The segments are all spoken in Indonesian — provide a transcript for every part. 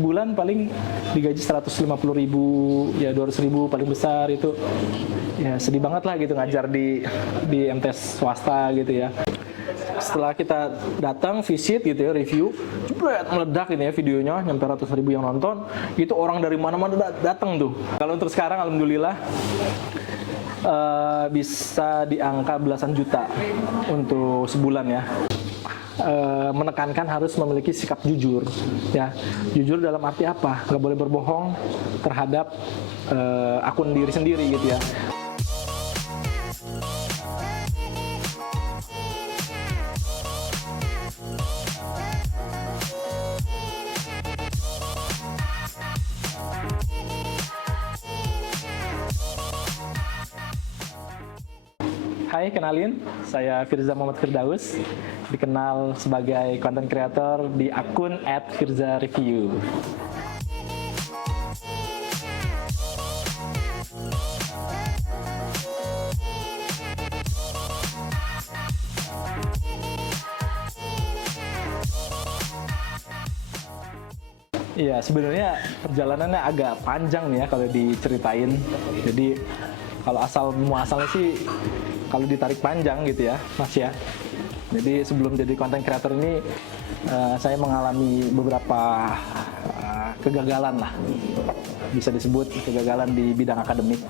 sebulan paling digaji 150.000, ya 200.000 paling besar itu. Ya sedih banget lah gitu ngajar di MTs swasta gitu ya. Setelah kita datang visit gitu ya, review, jebret meledak ini ya videonya, nyampe ratus ribu yang nonton. Itu orang dari mana-mana datang tuh. Kalau untuk sekarang alhamdulillah bisa di angka belasan juta untuk sebulan ya. Menekankan harus memiliki sikap jujur ya. Jujur dalam arti apa? Nggak boleh berbohong terhadap akun diri sendiri gitu ya. Hai, kenalin, saya Firza Muhammad Firdaus, dikenal sebagai content creator di akun @firzareview. Iya, sebenarnya perjalanannya agak panjang nih ya kalau diceritain. Jadi kalau asal muasalnya sih kalau ditarik panjang gitu ya, Mas ya. Jadi sebelum jadi content creator ini saya mengalami beberapa kegagalan lah. Bisa disebut kegagalan di bidang akademik.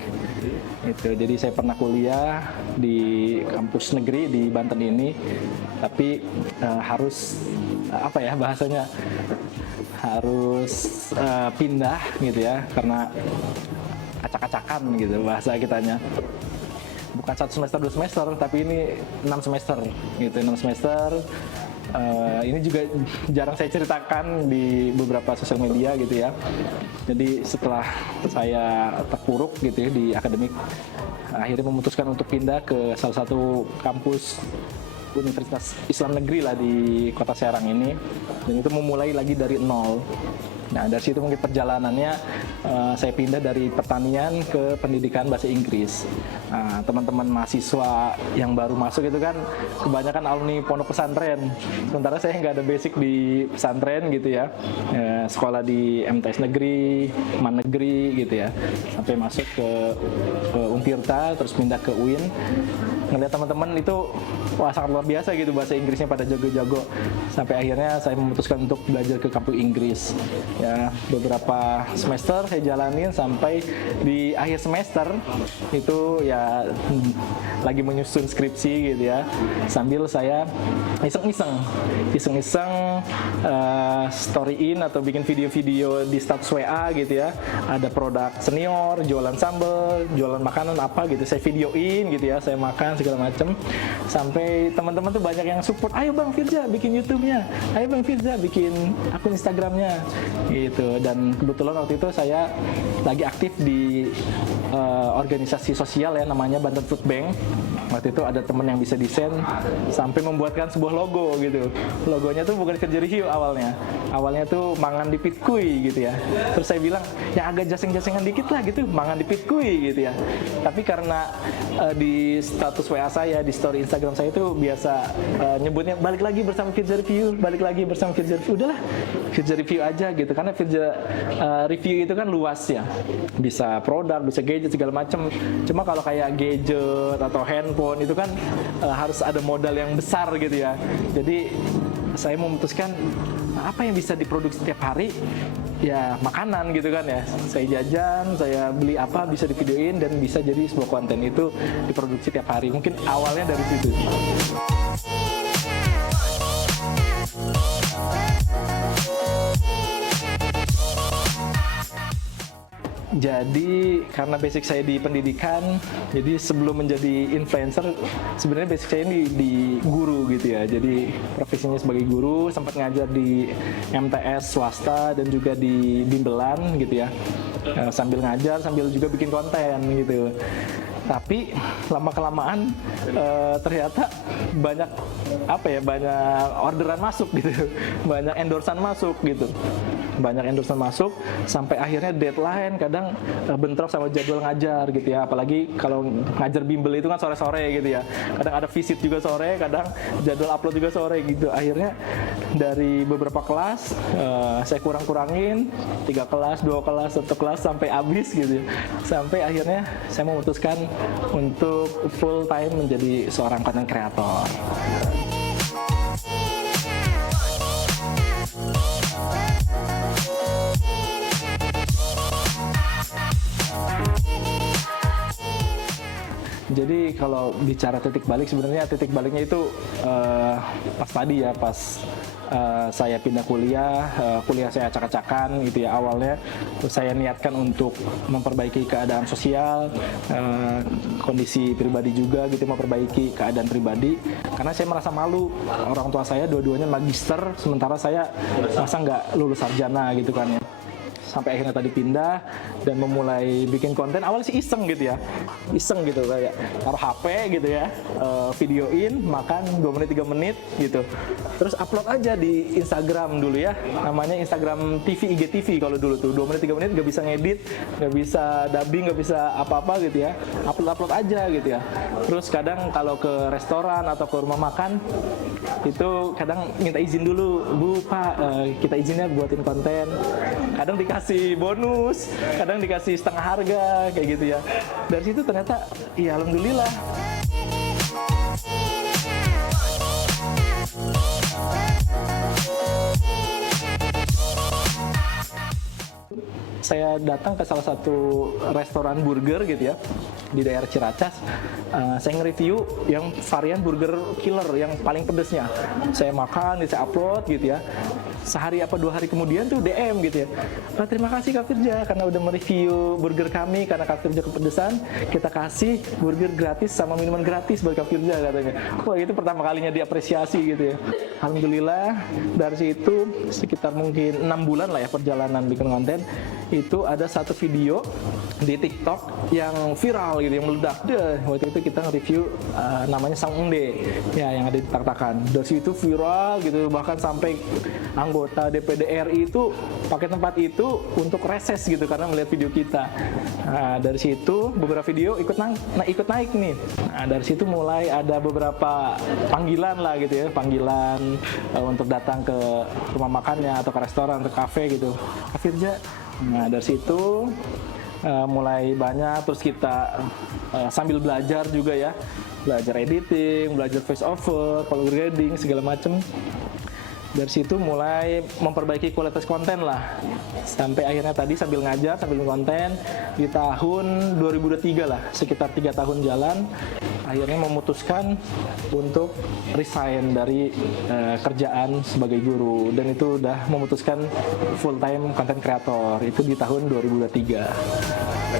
Itu. Jadi saya pernah kuliah di kampus negeri di Banten ini, tapi harus apa ya bahasanya, harus pindah gitu ya karena acak-acakan gitu bahasa kitanya. Bukan 1 semester 2 semester, tapi ini 6 semester gitu, 6 semester. Ini juga jarang saya ceritakan di beberapa sosial media gitu ya. Jadi setelah saya terpuruk gitu ya di akademik, akhirnya memutuskan untuk pindah ke salah satu kampus Universitas Islam Negeri lah di Kota Serang ini, dan itu memulai lagi dari nol. Nah dari situ mungkin perjalanannya saya pindah dari pertanian ke pendidikan bahasa Inggris. Nah, teman-teman mahasiswa yang baru masuk itu kan kebanyakan alumni pondok pesantren. Sementara saya nggak ada basic di pesantren gitu ya. Sekolah di MTS negeri, Man negeri gitu ya. Sampai masuk ke Untirta, terus pindah ke UIN. Ngelihat teman-teman itu wah sangat luar biasa gitu bahasa Inggrisnya pada jago-jago. Sampai akhirnya saya memutuskan untuk belajar ke kampus Inggris. Ya, beberapa semester saya jalanin sampai di akhir semester itu ya lagi menyusun skripsi gitu ya. Sambil saya iseng-iseng storyin atau bikin video-video di status WA gitu ya. Ada produk senior, jualan sambal, jualan makanan apa gitu. Saya videoin gitu ya, saya makan segala macam. Sampai teman-teman tuh banyak yang support, ayo Bang Firza bikin YouTube-nya, ayo Bang Firza bikin akun Instagram-nya gitu. Dan kebetulan waktu itu saya lagi aktif di organisasi sosial ya, namanya Banten Food Bank. Waktu itu ada teman yang bisa desain sampai membuatkan sebuah logo gitu. Logonya tuh bukan Firza Review awalnya tuh mangan di Pitkui gitu ya. Terus saya bilang yang agak jasing-jasingan dikit lah gitu, mangan di Pitkui gitu ya. Tapi karena di status WA saya, di story Instagram saya itu biasa nyebutnya balik lagi bersama Firza Review, balik lagi bersama Firza Review. Udahlah Firza Review aja gitu, karena Firza Review itu kan luas ya, bisa produk, bisa gadget segala macam. Cuma kalau kayak gadget atau handphone itu kan harus ada modal yang besar gitu ya. Jadi saya memutuskan apa yang bisa diproduksi setiap hari, ya makanan gitu kan ya. Saya jajan, saya beli apa bisa divideoin dan bisa jadi sebuah konten itu diproduksi tiap hari. Mungkin awalnya dari situ. Jadi karena basic saya di pendidikan, jadi sebelum menjadi influencer sebenarnya basic saya ini di guru gitu ya. Jadi profesinya sebagai guru, sempat ngajar di MTS swasta dan juga di bimbelan gitu ya. Sambil ngajar sambil juga bikin konten gitu. Tapi lama-kelamaan ternyata banyak banyak orderan masuk gitu, banyak endorsan masuk gitu. banyak endorsement masuk, sampai akhirnya deadline kadang bentrok sama jadwal ngajar gitu ya, apalagi kalau ngajar bimbel itu kan sore-sore gitu ya, kadang ada visit juga sore, kadang jadwal upload juga sore gitu. Akhirnya dari beberapa kelas saya kurang-kurangin 3 kelas, 2 kelas, 1 kelas sampai habis gitu ya. Sampai akhirnya saya memutuskan untuk full time menjadi seorang content creator. Jadi kalau bicara titik balik, sebenarnya titik baliknya itu pas tadi ya, pas saya pindah kuliah, kuliah saya acak-acakan gitu ya awalnya. Terus saya niatkan untuk memperbaiki keadaan sosial, kondisi pribadi juga gitu, memperbaiki keadaan pribadi. Karena saya merasa malu, orang tua saya dua-duanya magister, sementara saya masa nggak lulus sarjana gitu kan ya. Sampai akhirnya tadi pindah dan memulai bikin konten. Awalnya sih iseng gitu ya, iseng gitu, kayak taruh HP gitu ya, videoin makan 2 menit 3 menit gitu, terus upload aja di Instagram dulu ya, namanya Instagram TV, IGTV kalau dulu tuh 2 menit 3 menit, nggak bisa ngedit, nggak bisa dubbing, nggak bisa apa-apa gitu ya, upload aja gitu ya. Terus kadang kalau ke restoran atau ke rumah makan itu kadang minta izin dulu, Bu, Pak, kita izinnya buatin konten. Kadang dikasih bonus, kadang dikasih setengah harga kayak gitu ya. Dari situ ternyata ya alhamdulillah. Saya datang ke salah satu restoran burger gitu ya di daerah Ciracas. Saya nge-review yang varian burger killer yang paling pedesnya. Saya makan, saya upload gitu ya. Sehari apa 2 hari kemudian tuh DM gitu ya, terima kasih Kak Firja karena udah mereview burger kami, karena Kak Firja kepedesan, kita kasih burger gratis sama minuman gratis buat Kak Firja katanya. Wah, itu pertama kalinya diapresiasi gitu ya. Alhamdulillah, dari situ sekitar mungkin 6 bulan lah ya perjalanan bikin konten, itu ada satu video di TikTok yang viral gitu, yang meledak deh. Waktu itu kita nge-review namanya Sang Ende ya, yang ada di Tak-Takan. Dari situ viral gitu, bahkan sampai anggota DPD RI itu pakai tempat itu untuk reses gitu karena melihat video kita. Nah, dari situ beberapa video ikut naik nih. Nah, dari situ mulai ada beberapa panggilan lah gitu ya, panggilan untuk datang ke rumah makannya atau ke restoran atau kafe gitu. Kak Firja. Nah, dari situ mulai banyak, terus kita sambil belajar juga ya, belajar editing, belajar voice over, color grading, segala macem. Dari situ mulai memperbaiki kualitas konten lah, sampai akhirnya tadi sambil ngajar, sambil konten di tahun 2023 lah, sekitar 3 tahun jalan, akhirnya memutuskan untuk resign dari kerjaan sebagai guru, dan itu udah memutuskan full time content creator itu di tahun 2023.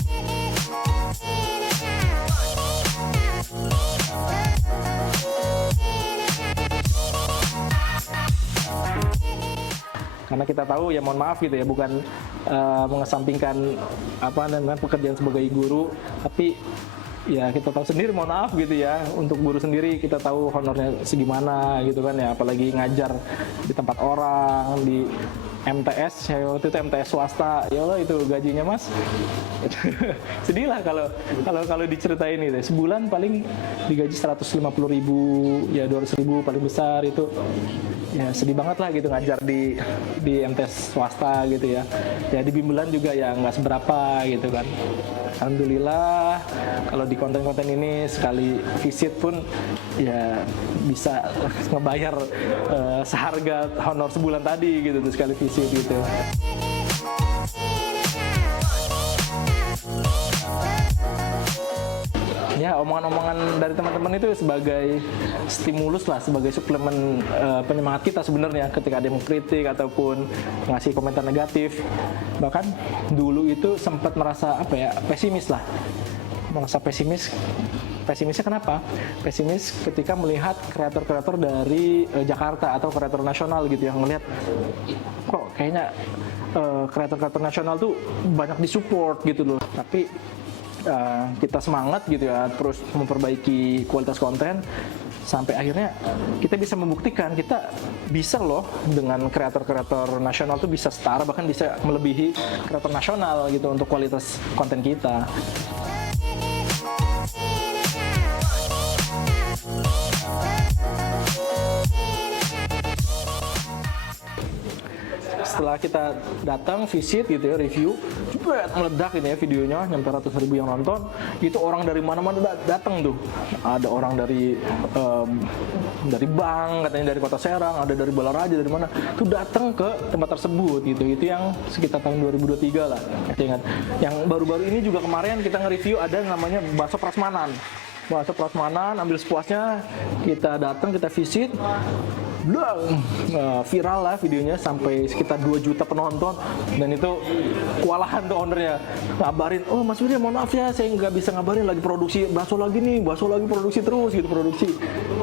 Karena kita tahu ya, mohon maaf gitu ya, bukan mengesampingkan apa namanya pekerjaan sebagai guru, tapi ya kita tahu sendiri, mohon maaf gitu ya, untuk guru sendiri kita tahu honornya segimana gitu kan ya, apalagi ngajar di tempat orang, di MTS, saya waktu itu MTS swasta, ya Allah itu gajinya mas, sedih lah kalau diceritain gitu, sebulan paling digaji 150.000, ya 200.000 paling besar itu, ya sedih banget lah gitu ngajar di MTS swasta gitu ya, ya di bimbelan juga ya nggak seberapa gitu kan. Alhamdulillah kalau di konten-konten ini sekali visit pun ya bisa ngebayar seharga honor sebulan tadi gitu tuh, sekali visit gitu. Ya, omongan-omongan dari teman-teman itu sebagai stimulus lah, sebagai suplemen penyemangat kita sebenarnya ketika ada yang mengkritik ataupun ngasih komentar negatif. Bahkan dulu itu sempat merasa apa ya, pesimis lah, merasa pesimis. Pesimisnya kenapa? Pesimis ketika melihat kreator-kreator dari Jakarta atau kreator nasional gitu, yang melihat kok kayaknya kreator-kreator nasional tuh banyak disupport gitu loh, tapi kita semangat gitu ya, terus memperbaiki kualitas konten, sampai akhirnya kita bisa membuktikan kita bisa loh dengan kreator-kreator nasional tuh bisa setara, bahkan bisa melebihi kreator nasional gitu untuk kualitas konten kita. Setelah kita datang visit gitu ya, review, meledak ini ya videonya, nyampe ratus ribu yang nonton. Itu orang dari mana-mana datang tuh. Ada orang dari bank, katanya dari Kota Serang, ada dari Balaraja, dari mana tuh datang ke tempat tersebut gitu. Itu yang sekitar tahun 2023 lah, ingat. Yang baru-baru ini juga kemarin kita nge-review ada namanya bakso prasmanan. Bakso prasmanan, ambil sepuasnya, kita datang, kita visit, viral lah videonya, sampai sekitar 2 juta penonton. Dan itu kewalahan tuh ownernya ngabarin, oh Mas Wirya mohon maaf ya, saya nggak bisa ngabarin, lagi produksi bakso lagi nih, bakso lagi produksi terus gitu, produksi.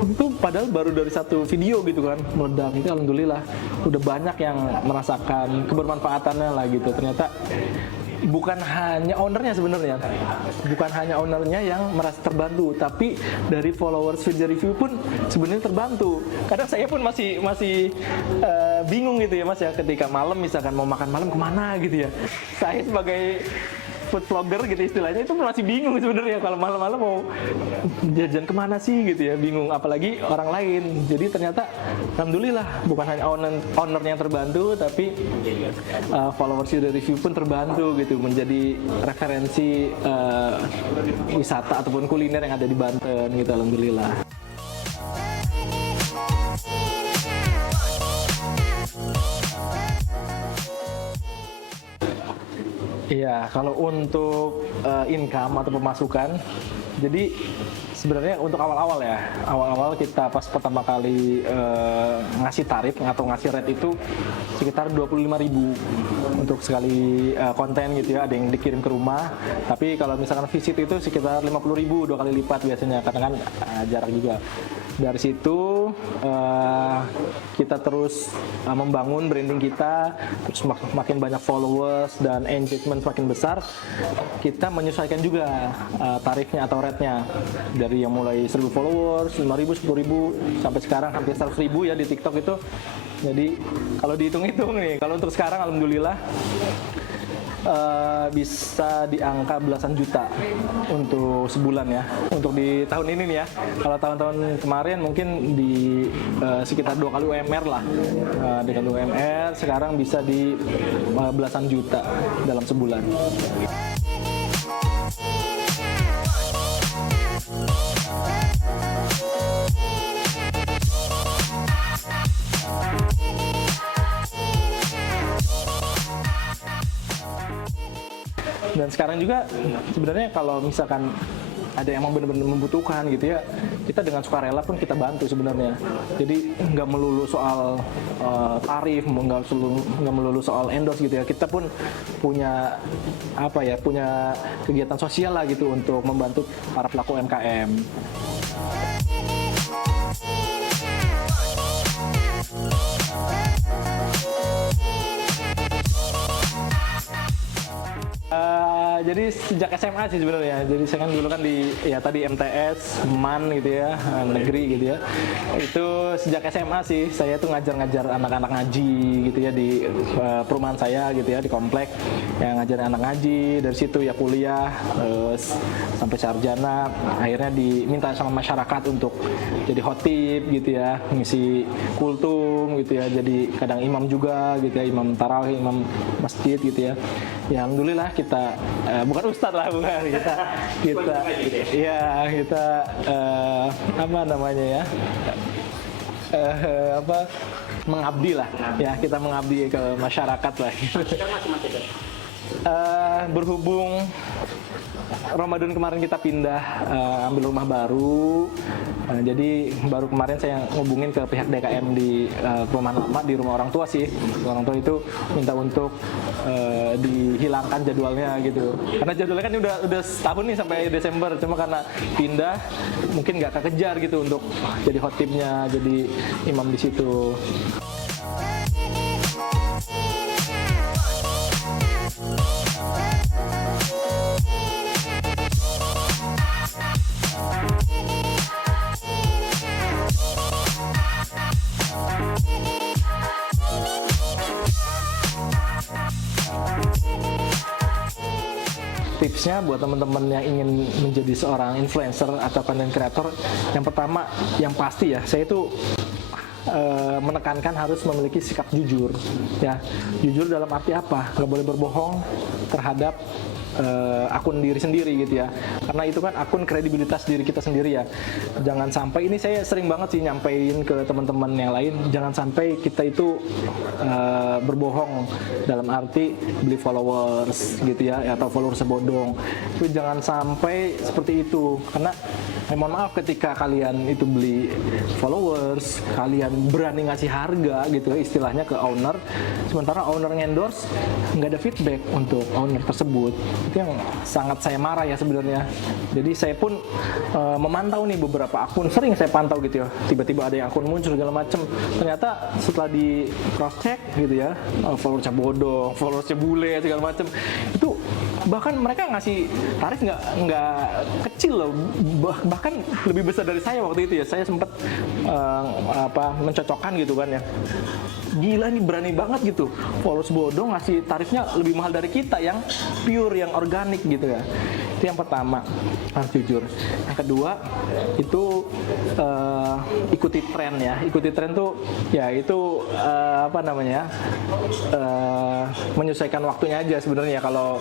Itu padahal baru dari satu video gitu kan, meledak. Itu alhamdulillah udah banyak yang merasakan kebermanfaatannya lah gitu. Ternyata bukan hanya ownernya sebenarnya, bukan hanya ownernya yang merasa terbantu, tapi dari followers Firja Review pun sebenarnya terbantu. Kadang saya pun masih bingung gitu ya Mas ya, ketika malam misalkan mau makan malam kemana gitu ya. Saya sebagai food vlogger gitu istilahnya itu masih bingung sebenarnya kalau malam-malam mau jajan kemana sih gitu ya, bingung, apalagi orang lain. Jadi ternyata alhamdulillah bukan hanya ownernya yang terbantu, tapi followers dari review pun terbantu gitu, menjadi referensi wisata ataupun kuliner yang ada di Banten gitu, alhamdulillah. Iya, kalau untuk income atau pemasukan, jadi sebenarnya untuk awal-awal ya, awal-awal kita pas pertama kali ngasih tarif atau ngasih rate itu sekitar 25.000 untuk sekali konten gitu ya, ada yang dikirim ke rumah. Tapi kalau misalkan visit itu sekitar 50.000, 2 kali lipat biasanya, karena kan jarak juga. Dari situ kita terus membangun branding kita, terus makin banyak followers dan engagement semakin besar, kita menyesuaikan juga tarifnya atau rate-nya. Dari yang mulai 1.000 followers, 5.000, 10.000, sampai sekarang hampir 100.000 ya di TikTok itu. Jadi kalau dihitung-hitung nih, kalau untuk sekarang alhamdulillah bisa di angka belasan juta untuk sebulan ya, untuk di tahun ini nih ya. Kalau tahun-tahun kemarin mungkin di sekitar 2 kali UMR lah, dengan UMR sekarang bisa di belasan juta dalam sebulan. Dan sekarang juga sebenarnya kalau misalkan ada yang benar-benar membutuhkan gitu ya, kita dengan sukarela pun kita bantu sebenarnya. Jadi nggak melulu soal tarif, nggak melulu soal endorse gitu ya. Kita pun punya punya kegiatan sosial lah gitu untuk membantu para pelaku UMKM. Jadi sejak SMA sih sebenarnya. Jadi saya kan dulu kan di tadi MTS, MAN gitu ya, negeri gitu ya. Itu sejak SMA sih saya tuh ngajar-ngajar anak-anak ngaji gitu ya di perumahan saya gitu ya, di komplek. Yang ngajarin anak ngaji, dari situ ya kuliah sampai sarjana. Akhirnya diminta sama masyarakat untuk jadi khotib gitu ya, ngisi kultum gitu ya. Jadi kadang imam juga gitu ya, imam tarawih, imam masjid gitu ya. Ya alhamdulillah kita bukan ustadz lah, bukan kita apa namanya ya, mengabdi lah ya, kita mengabdi ke masyarakat lah. Berhubung Ramadan kemarin kita pindah ambil rumah baru, jadi baru kemarin saya ngubungin ke pihak DKM di perumahan lama, di rumah orang tua sih. Orang tua itu minta untuk dihilangkan jadwalnya gitu, karena jadwalnya kan udah setahun nih sampai Desember, cuma karena pindah mungkin nggak kekejar gitu untuk jadi khotibnya, jadi imam di situ. tipsnya buat teman-teman yang ingin menjadi seorang influencer atau content creator, yang pertama yang pasti ya, saya itu menekankan harus memiliki sikap jujur ya. Jujur dalam arti apa? Nggak boleh berbohong terhadap akun diri sendiri gitu ya, karena itu kan akun kredibilitas diri kita sendiri ya. Jangan sampai, ini saya sering banget sih nyampein ke teman-teman yang lain, jangan sampai kita itu berbohong dalam arti beli followers gitu ya, atau followers bodong. Itu jangan sampai seperti itu, karena mohon maaf, ketika kalian itu beli followers, kalian berani ngasih harga gitu ya, istilahnya ke owner, sementara owner endorse nggak ada feedback untuk owner tersebut. Itu yang sangat saya marah ya sebenarnya. Jadi saya pun memantau nih beberapa akun, sering saya pantau gitu ya, tiba-tiba ada yang akun muncul segala macem, ternyata setelah di cross check gitu ya, followersnya bodong, followersnya bule segala macem, itu bahkan mereka ngasih tarif nggak kecil loh, bahkan lebih besar dari saya waktu itu ya. Saya sempat mencocokkan gitu kan ya, gila nih berani banget gitu, followers bodong ngasih tarifnya lebih mahal dari kita yang pure, yang organik gitu ya. Itu yang pertama, harus jujur. Yang kedua itu ikuti tren ya. Ikuti tren tuh ya itu menyesuaikan waktunya aja sebenarnya kalau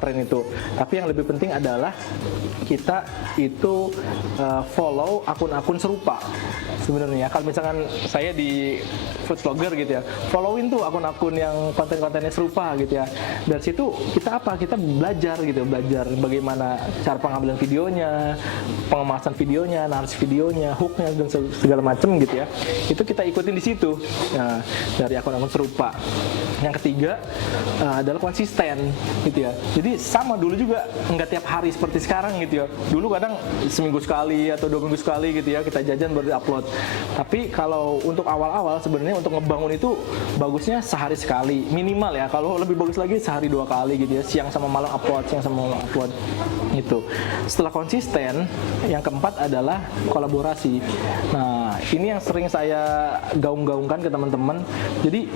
tren itu. Tapi yang lebih penting adalah kita itu follow akun-akun serupa sebenarnya. Kalau misalkan saya di food vlogger gitu ya, followin tuh akun-akun yang konten-kontennya serupa gitu ya. Dari situ kita kita belajar gitu, belajar bagaimana cara pengambilan videonya, pengemasan videonya, narasi videonya, hooknya dan segala macam gitu ya. Itu kita ikutin di situ. Nah, dari akun-akun serupa. Yang ketiga adalah konsisten gitu ya. Jadi sama dulu juga, nggak tiap hari seperti sekarang gitu ya. Dulu kadang seminggu sekali atau 2 minggu sekali gitu ya kita jajan baru upload. Tapi kalau untuk awal-awal sebenarnya untuk ngebangun itu bagusnya sehari sekali minimal ya. Kalau lebih bagus lagi sehari 2 kali gitu ya. Siang sama malam upload, siang sama malam upload gitu. Setelah konsisten, yang keempat adalah kolaborasi. Nah, ini yang sering saya gaung-gaungkan ke teman-teman. Jadi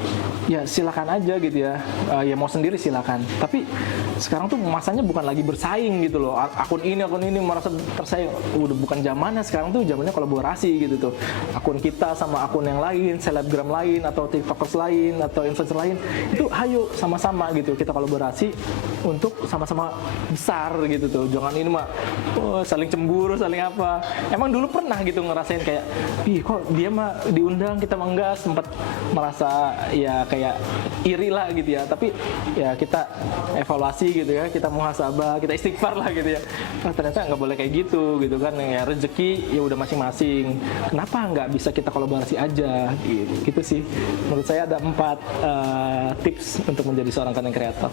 ya silakan aja gitu ya, ya mau sendiri silakan. Tapi sekarang tuh masanya bukan lagi bersaing gitu loh. Akun ini merasa tersaing. Udah bukan zamannya, sekarang tuh zamannya kolaborasi gitu tuh. Akun kita sama akun yang lain, selebgram lain atau tiktokers lain atau influencer lain, itu ayo sama-sama gitu kita kolaborasi untuk sama-sama besar gitu tuh. Jangan ini mah saling cemburu, saling apa. Emang dulu pernah gitu ngerasain kayak, ih kok dia mah diundang kita mah enggak, sempat merasa ya kayak iri lah gitu ya. Tapi ya kita evaluasi gitu ya, kita muhasabah, kita istighfar lah gitu ya. Ternyata nggak boleh kayak gitu kan ya, rezeki ya udah masing-masing. Kenapa nggak bisa kita kolaborasi aja gitu sih. Menurut saya ada 4 tips untuk menjadi seorang content creator.